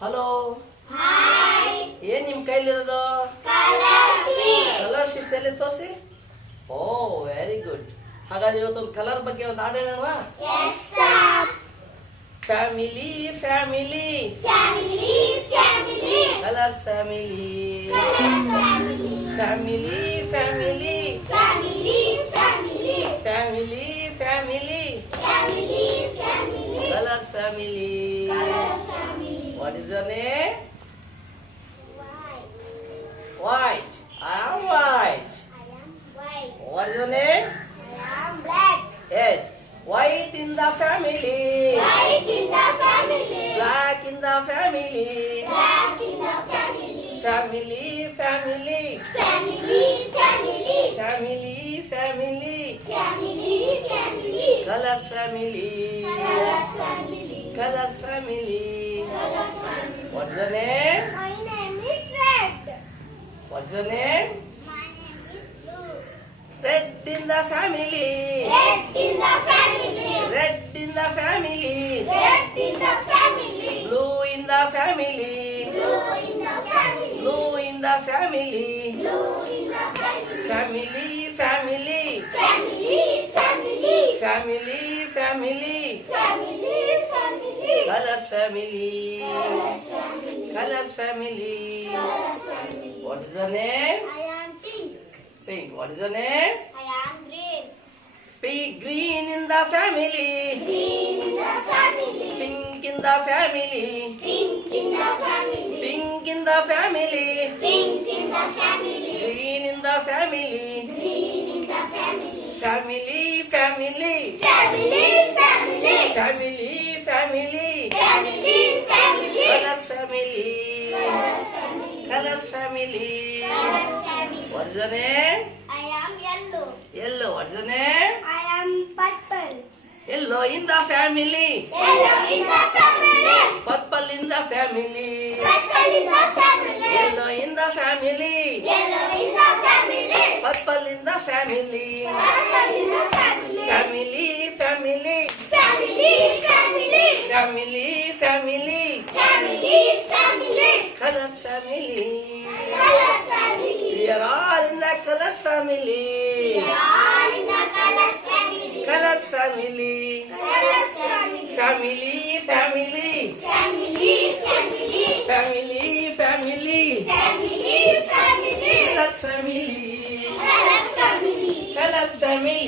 Hello, hi. ಏನ್ ನಿಮ್ ಕೈಲಿರೋದು? Colour sheets ಎಲ್ಲಿ ತೋರಿಸಿ. Oh very good. ಹಾಗಾದ್ರೆ ಇವತ್ತೊಂದು ಕಲರ್ ಬಗ್ಗೆ ಒಂದು ಹಾಡು ಹೇಳೋಣವಾ? Yes, sir. Family family Family, family. Colours family Family, family family family, family. Family family Family, family. Colours family. Family. What is your name? White. White. I am white. I am white. What is your name? I am black. Yes. White in the family, White in the family. Black in the family. Black in the family. Family family Family, family. Family family Family, family. Colours family. Colors family. Colours family. Colors family. What is your name? My name is Red. What is your name? My name is Blue. Red in the family. Red in the family. Red in the family. Red in the family. Blue in the family. Blue in the family. Blue in the family. Blue in the family. Family family Family, family. Family family Family, family. Colours family. Colors family. Colours family. Colors family. What is the name? I am pink. Pink. What is the name? I am green. Green in the family. Green in the family. Pink in the family. Pink in the family. Pink in the family. Pink in the family. Green in the family. Green in the family. Family family Family, family. Family family Family, family. Colours family. Colors family. Colours family. Colors family. What is the name? I am yellow. Yellow. What is the name? I am purple. Yellow in the family. Yellow in the family. Purple in the family. Purple in the family. Yellow in the family. Yellow in the family. Purple in the family. Purple in the family. Family family Family, family. Family family Family, family. Colours family. Colors family. We are all in the colors family. We are in the colors family. Colors family. Colors family. Family, family. Family, family. Family, family. Family, family. Colors family. Colors family. Colors family.